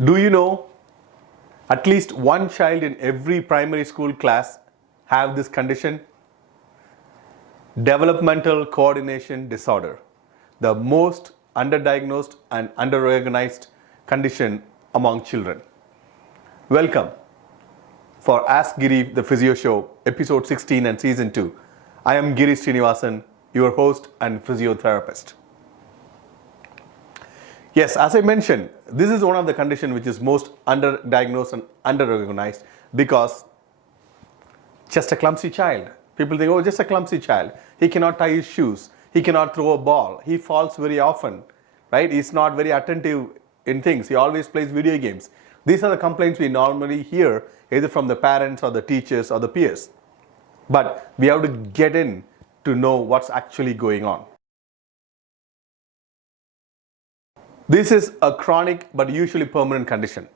Do you know at least one child in every primary school class have this condition? Developmental coordination disorder, the most underdiagnosed and underrecognized condition among children. Welcome for Ask Giri the Physio Show, episode 16 and season 2. I am Giri Srinivasan, your host and physiotherapist. Yes, as I mentioned, this is one of the conditions which is most underdiagnosed and underrecognized because just a clumsy child. People think, oh, just a clumsy child. He cannot tie his shoes. He cannot throw a ball. He falls very often, right? He's not very attentive in things. He always plays video games. These are the complaints we normally hear either from the parents or the teachers or the peers. But we have to get in to know what's actually going on. This is a chronic but usually permanent condition.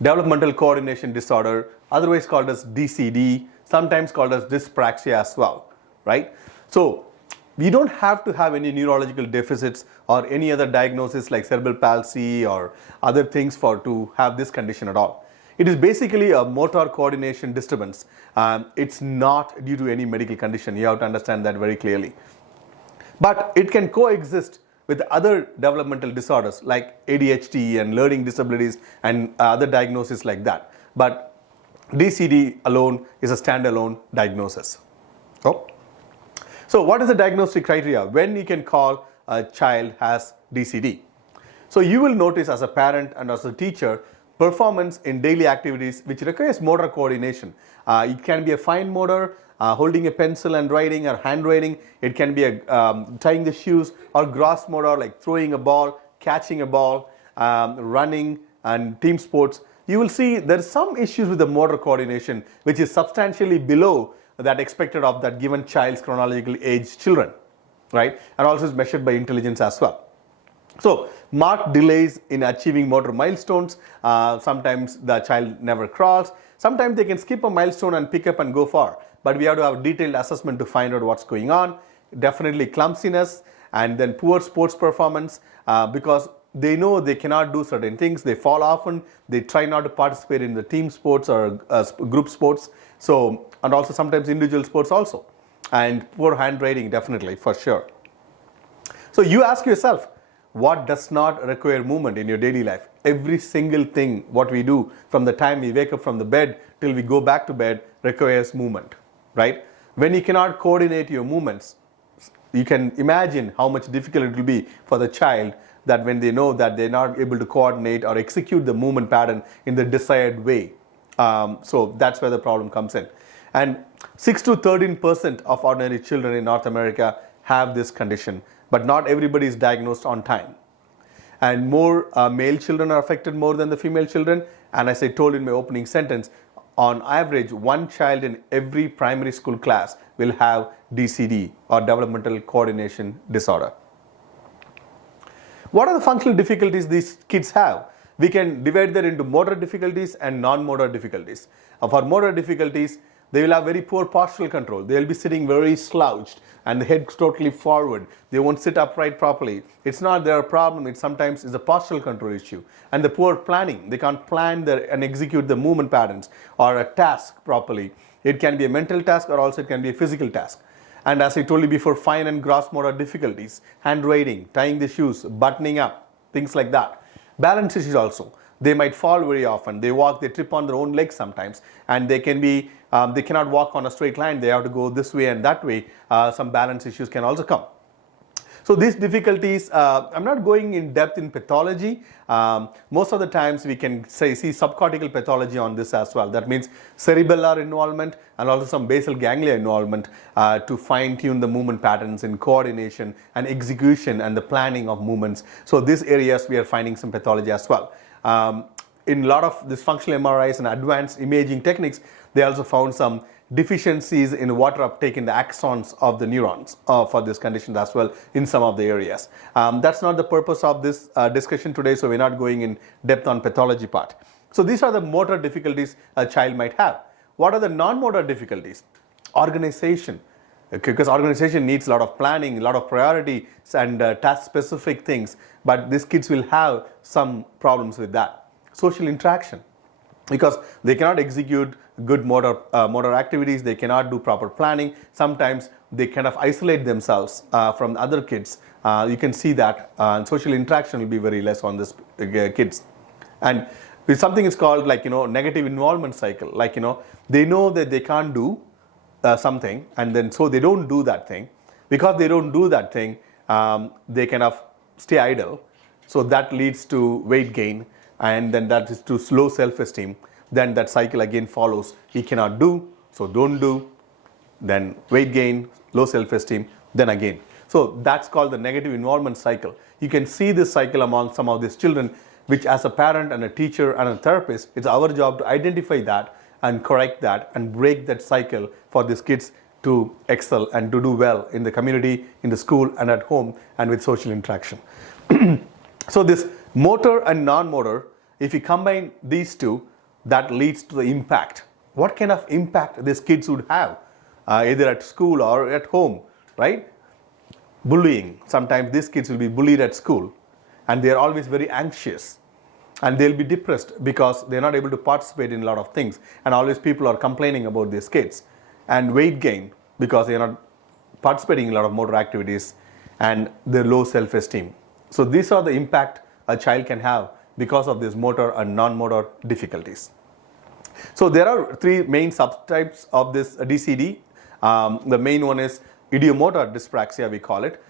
Developmental coordination disorder, otherwise called as DCD, sometimes called as dyspraxia as well, right? So we don't have to have any neurological deficits or any other diagnosis like cerebral palsy or other things to have this condition at all. It is basically a motor coordination disturbance. It's not due to any medical condition. You have to understand that very clearly. But it can coexist with other developmental disorders like ADHD and learning disabilities and other diagnoses like that. But DCD alone is a standalone diagnosis. So what is the diagnostic criteria when you can call a child has DCD? So you will notice as a parent and as a teacher, performance in daily activities which requires motor coordination. It can be a fine motor, holding a pencil and writing or handwriting. It can be tying the shoes, or gross motor like throwing a ball, catching a ball, running and team sports. You will see there are some issues with the motor coordination which is substantially below that expected of that given child's chronologically aged children, right? And also is measured by intelligence as well. So marked delays in achieving motor milestones. Sometimes the child never crawls. Sometimes they can skip a milestone and pick up and go far. But we have to have a detailed assessment to find out what's going on. Definitely clumsiness, and then poor sports performance because they know they cannot do certain things. They fall often. They try not to participate in the team sports or group sports. So, and also sometimes individual sports also. And poor handwriting, definitely, for sure. So you ask yourself, what does not require movement in your daily life? Every single thing what we do from the time we wake up from the bed till we go back to bed requires movement, right? When you cannot coordinate your movements, you can imagine how much difficult it will be for the child that when they know that they're not able to coordinate or execute the movement pattern in the desired way. So that's where the problem comes in. And 6 to 13% of ordinary children in North America have this condition, but not everybody is diagnosed on time. And more male children are affected more than the female children. And as I told in my opening sentence, on average, one child in every primary school class will have DCD or developmental coordination disorder. What are the functional difficulties these kids have? We can divide that into motor difficulties and non-motor difficulties. For motor difficulties, they will have very poor postural control. They will be sitting very slouched and the head totally forward. They won't sit upright properly. It's not their problem. It sometimes is a postural control issue. And the poor planning. They can't plan and execute the movement patterns or a task properly. It can be a mental task or also it can be a physical task. And as I told you before, fine and gross motor difficulties, handwriting, tying the shoes, buttoning up, things like that. Balance issues also. They might fall very often. They walk, they trip on their own legs sometimes, and they cannot walk on a straight line. They have to go this way and that way. Some balance issues can also come. So these difficulties, I'm not going in depth in pathology. Most of the times we can see subcortical pathology on this as well. That means cerebellar involvement and also some basal ganglia involvement to fine tune the movement patterns in coordination and execution and the planning of movements. So these areas we are finding some pathology as well. In a lot of these functional MRIs and advanced imaging techniques, they also found some deficiencies in water uptake in the axons of the neurons for this condition as well in some of the areas. That's not the purpose of this discussion today, so we're not going in depth on pathology part. So these are the motor difficulties a child might have. What are the non-motor difficulties? Organization. Okay, because organization needs a lot of planning, a lot of priority and task-specific things, but these kids will have some problems with that. Social interaction, because they cannot execute good motor activities, they cannot do proper planning. Sometimes they kind of isolate themselves from other kids. You can see that social interaction will be very less on this kids. And with something is called like, negative involvement cycle. Like, they know that they can't do something, and then so they don't do that thing. Because they don't do that thing, they kind of stay idle. So that leads to weight gain, and then that is to low self-esteem. Then that cycle again follows. He cannot do, so don't do. Then weight gain, low self-esteem, then again. So that's called the negative involvement cycle. You can see this cycle among some of these children, which as a parent and a teacher and a therapist, it's our job to identify that and correct that and break that cycle for these kids to excel and to do well in the community, in the school, and at home, and with social interaction. So this motor and non-motor, if you combine these two, that leads to the impact. What kind of impact these kids would have, either at school or at home, right? Bullying. Sometimes these kids will be bullied at school, and they are always very anxious, and they'll be depressed because they're not able to participate in a lot of things, and always people are complaining about these kids. And weight gain, because they're not participating in a lot of motor activities, and their low self-esteem. So these are the impact a child can have because of these motor and non-motor difficulties. So there are three main subtypes of this DCD. The main one is ideomotor dyspraxia, we call it,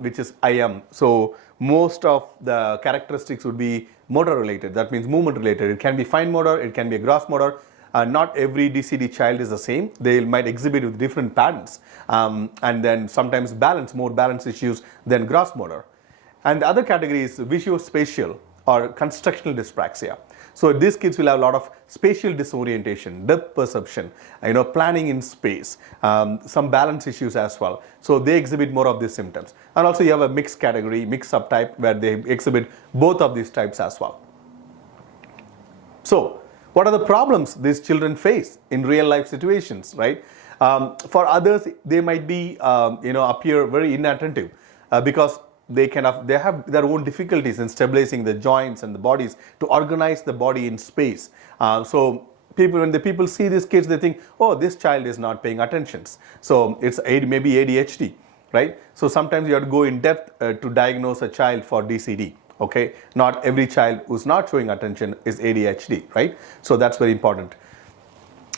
which is IM. So most of the characteristics would be motor related. That means movement related. It can be fine motor, it can be a gross motor. Not every DCD child is the same. They might exhibit with different patterns, and then sometimes more balance issues than gross motor. And the other category is visuospatial or constructional dyspraxia. So these kids will have a lot of spatial disorientation, depth perception, planning in space, some balance issues as well. So they exhibit more of these symptoms. And also you have a mixed category, mixed subtype, where they exhibit both of these types as well. So what are the problems these children face in real life situations, right? For others, they might be, appear very inattentive because they have their own difficulties in stabilizing the joints and the bodies to organize the body in space. So when the people see these kids, they think, oh, this child is not paying attention. So it's maybe ADHD, right? So sometimes you have to go in depth to diagnose a child for DCD. Okay, not every child who's not showing attention is ADHD, right? So that's very important.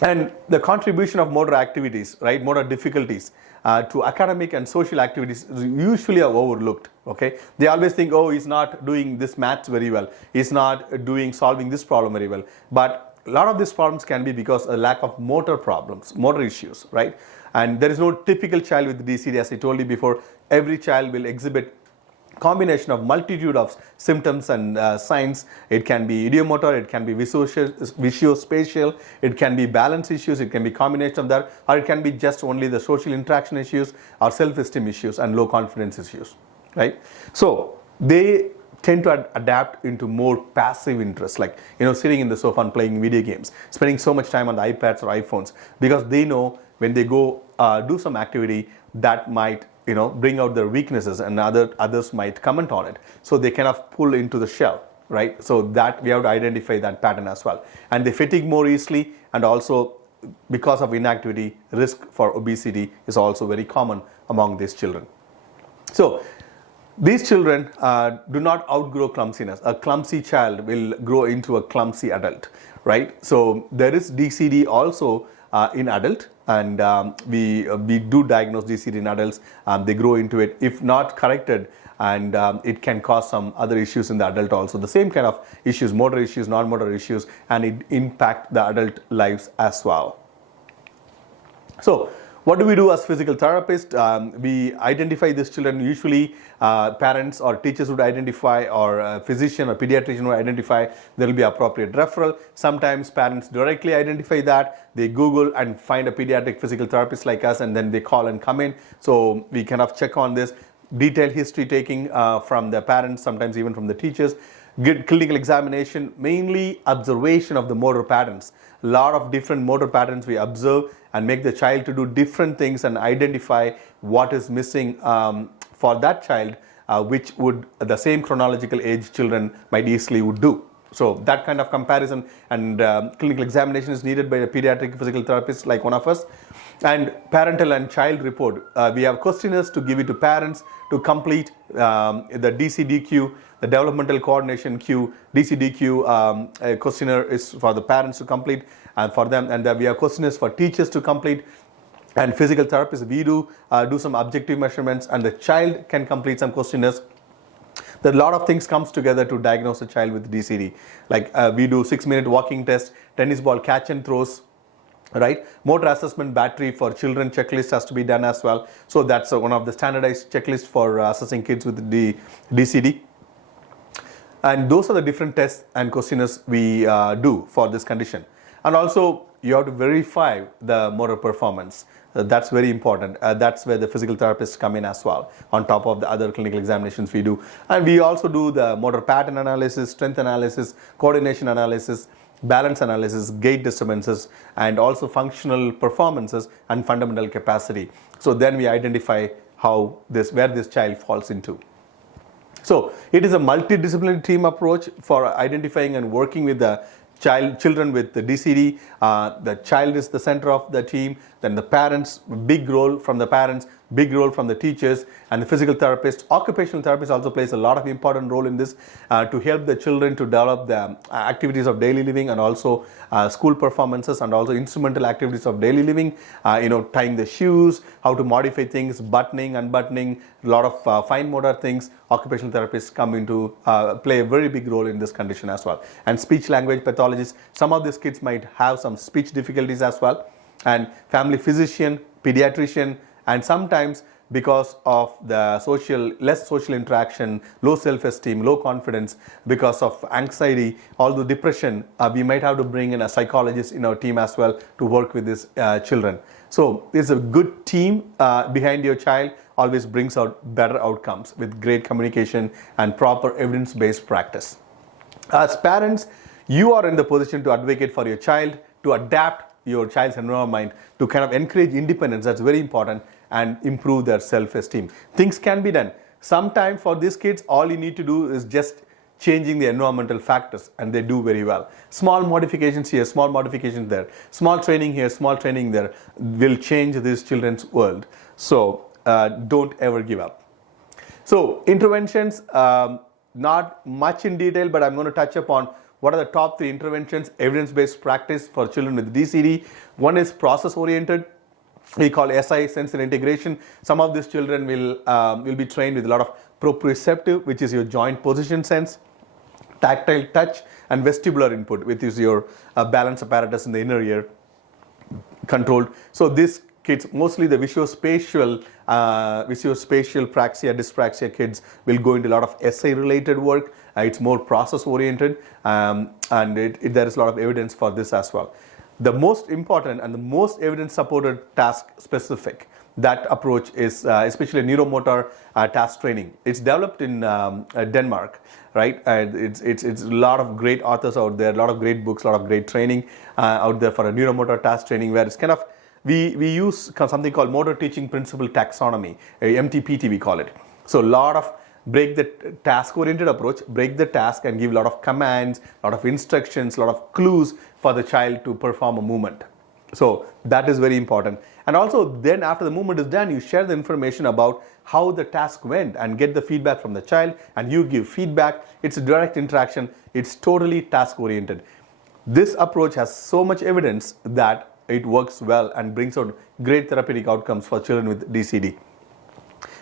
And the contribution of motor activities, right, motor difficulties to academic and social activities usually are overlooked. Okay, they always think, oh, he's not doing this maths very well, he's not solving this problem very well. But a lot of these problems can be because of a lack of motor problems, motor issues, right? And there is no typical child with DCD. As I told you before, every child will exhibit combination of multitude of symptoms and signs. It can be ideomotor, it can be visuospatial, it can be balance issues, it can be combination of that, or it can be just only the social interaction issues or self-esteem issues and low confidence issues, right? So they tend to adapt into more passive interests, like sitting in the sofa and playing video games, spending so much time on the iPads or iPhones, because they know when they go do some activity that might bring out their weaknesses, and others might comment on it. So they kind of pull into the shell, right? So that we have to identify that pattern as well. And they fatigue more easily, and also because of inactivity, risk for obesity is also very common among these children. So these children do not outgrow clumsiness. A clumsy child will grow into a clumsy adult, right? So there is DCD also in adult, and we do diagnose DCD in adults. They grow into it if not corrected, and it can cause some other issues in the adult also. The same kind of issues, motor issues, non-motor issues, and it impact the adult lives as well. So what do we do as physical therapists? We identify these children. Usually parents or teachers would identify, or a physician or pediatrician would identify. There will be appropriate referral. Sometimes parents directly identify that. They Google and find a pediatric physical therapist like us, and then they call and come in. So we kind of check on this. Detailed history taking from the parents, sometimes even from the teachers. Good clinical examination, mainly observation of the motor patterns. A lot of different motor patterns we observe and make the child to do different things and identify what is missing for that child, which would the same chronological age children might easily would do. So that kind of comparison and clinical examination is needed by a pediatric physical therapist like one of us. And parental and child report. We have questionnaires to give it to parents to complete the DCDQ, the developmental coordination Q, DCDQ questionnaire is for the parents to complete and for them, and we have questionnaires for teachers to complete. And physical therapists, we do some objective measurements, and the child can complete some questionnaires. There are a lot of things comes together to diagnose a child with DCD. Like we do 6-minute walking test, tennis ball catch and throws, right? Motor assessment battery for children checklist has to be done as well. So that's one of the standardized checklists for assessing kids with the DCD. And those are the different tests and questionnaires we do for this condition. And also you have to verify the motor performance. That's very important. That's where the physical therapists come in as well, on top of the other clinical examinations we do. And we also do the motor pattern analysis, strength analysis, coordination analysis, balance analysis, gait disturbances, and also functional performances and fundamental capacity. So then we identify where this child falls into. So it is a multidisciplinary team approach for identifying and working with the children with the DCD. The child is the center of the team, then the parents, big role from the parents, big role from the teachers, and the physical therapist. Occupational therapist also plays a lot of important role in this to help the children to develop the activities of daily living and also school performances and also instrumental activities of daily living, tying the shoes, how to modify things, buttoning, unbuttoning, a lot of fine motor things. Occupational therapists come into play a very big role in this condition as well. And speech language pathologists, some of these kids might have some speech difficulties as well. And family physician, pediatrician, and sometimes because of the less social interaction, low self-esteem, low confidence, because of anxiety, although depression, we might have to bring in a psychologist in our team as well to work with these children. So it's a good team behind your child always brings out better outcomes with great communication and proper evidence-based practice. As parents, you are in the position to advocate for your child, to adapt your child's environment, to kind of encourage independence. That's very important, and improve their self-esteem. Things can be done. Sometimes for these kids, all you need to do is just changing the environmental factors, and they do very well. Small modifications here, small modifications there, small training here, small training there will change these children's world. So don't ever give up. So interventions, not much in detail, but I'm going to touch upon what are the top 3 interventions, evidence-based practice for children with DCD. One is process-oriented. We call SI, sensory integration. Some of these children will be trained with a lot of proprioceptive, which is your joint position sense, tactile touch, and vestibular input, which is your balance apparatus in the inner ear controlled. So these kids, mostly the visuospatial praxia, dyspraxia kids will go into a lot of SI related work. It's more process oriented, and there is a lot of evidence for this as well. The most important and the most evidence supported task specific, that approach is especially neuromotor task training. It's developed in Denmark, right? It's a lot of great authors out there, a lot of great books, a lot of great training out there for a neuromotor task training, where it's kind of we use something called motor teaching principle taxonomy, MTPT we call it. So a lot of break the task oriented approach, break the task and give a lot of commands, a lot of instructions, a lot of clues for the child to perform a movement. So that is very important. And also then after the movement is done, you share the information about how the task went and get the feedback from the child, and you give feedback. It's a direct interaction. It's totally task oriented. This approach has so much evidence that it works well and brings out great therapeutic outcomes for children with DCD.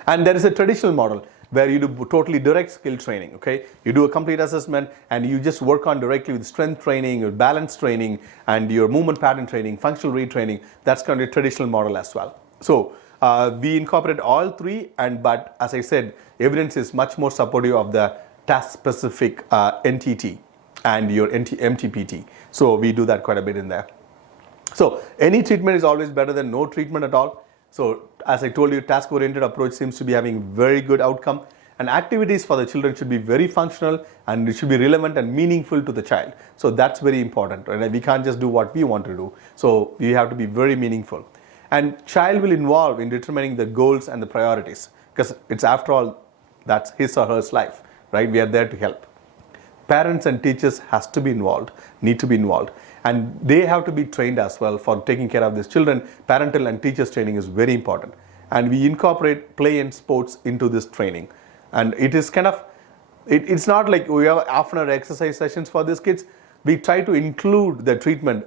And there is a traditional model where you do totally direct skill training, okay? You do a complete assessment and you just work on directly with strength training, your balance training, and your movement pattern training, functional retraining. That's kind of a traditional model as well. So we incorporate all 3, but as I said, evidence is much more supportive of the task-specific NTT and your MTPT. So we do that quite a bit in there. So any treatment is always better than no treatment at all. So as I told you, task-oriented approach seems to be having very good outcome. and activities for the children should be very functional and it should be relevant and meaningful to the child. So that's very important, right? We can't just do what we want to do. So we have to be very meaningful. And child will involve in determining the goals and the priorities, because it's, after all, that's his or her life, right? We are there to help. Parents and teachers has to be involved, need to be involved, and they have to be trained as well for taking care of these children. Parental and teachers training is very important, and we incorporate play and sports into this training. And it is kind of, it's not like we have half-an-hour exercise sessions for these kids. We try to include the treatment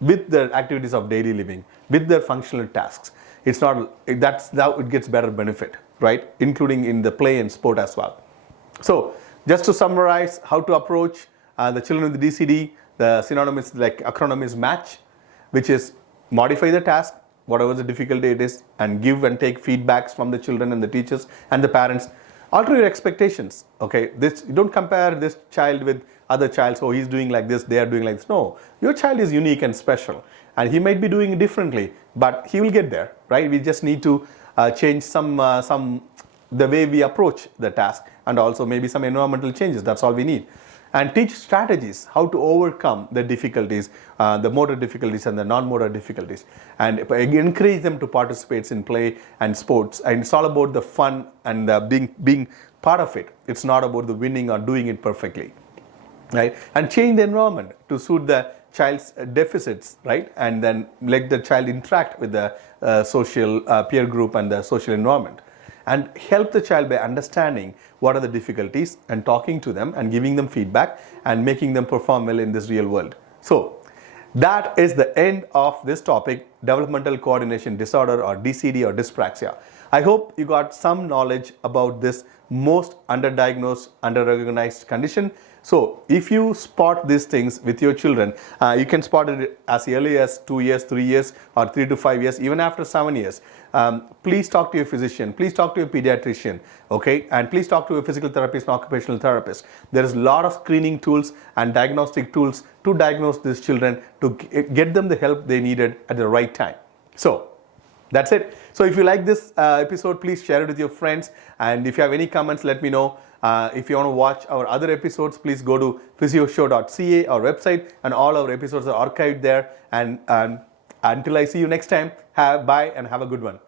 with the activities of daily living, with their functional tasks. It's not, that's how it gets better benefit, right? Including in the play and sport as well. So just to summarize how to approach the children with the DCD, the synonymous like acronym is MATCH, which is modify the task, whatever the difficulty it is, and give and take feedbacks from the children and the teachers and the parents. Alter your expectations. Okay, this, you don't compare this child with other child. So he's doing like this, they are doing like this. No, your child is unique and special, and he might be doing it differently, but he will get there, right? We just need to change some the way we approach the task, and also maybe some environmental changes. That's all we need. And teach strategies how to overcome the difficulties, the motor difficulties and the non-motor difficulties, and encourage them to participate in play and sports. And it's all about the fun and being part of it. It's not about the winning or doing it perfectly, right? And change the environment to suit the child's deficits, right? And then let the child interact with the social peer group and the social environment. And help the child by understanding what are the difficulties and talking to them and giving them feedback and making them perform well in this real world. So that is the end of this topic, developmental coordination disorder, or DCD, or dyspraxia. I hope you got some knowledge about this most underdiagnosed, underrecognized condition. So if you spot these things with your children, you can spot it as early as 2 years, 3 years, or 3 to 5 years, even after 7 years. Please talk to your physician, please talk to your pediatrician, okay? And please talk to a physical therapist and occupational therapist. There is a lot of screening tools and diagnostic tools to diagnose these children, to get them the help they needed at the right time. So that's it. So if you like this episode, please share it with your friends. And if you have any comments, let me know. If you want to watch our other episodes, please go to physioshow.ca, our website, and all our episodes are archived there. And until I see you next time, bye and have a good one.